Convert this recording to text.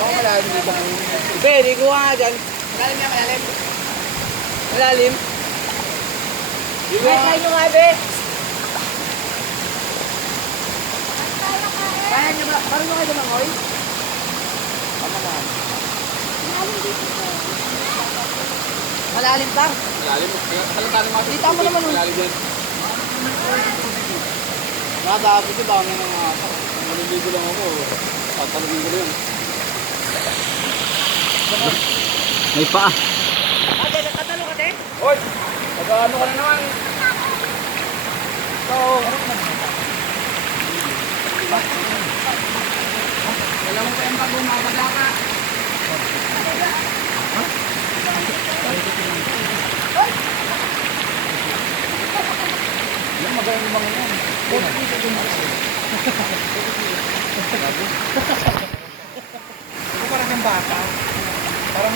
Oo, malalim dito. Be, ligo ka nga dyan. Malalim yan, malalim. Malalim. Ligo ka. Try nyo nga, be. Kaya nyo ba? Marunong kayo lumangoy? Tama na. Malalim pa? Malalim. Kita mo naman. Malalim yan. Nakatapos ito, dami ng maliligo lang ako. Tatalagin ko na yun. May paa. Ate, nakatalo ka, te? Hoy! Nag-ano ka na naman? Ito. Alam mo pa yung pag bumabada ka. Yan, magaling naman yan. Ito parang yung bata. Parang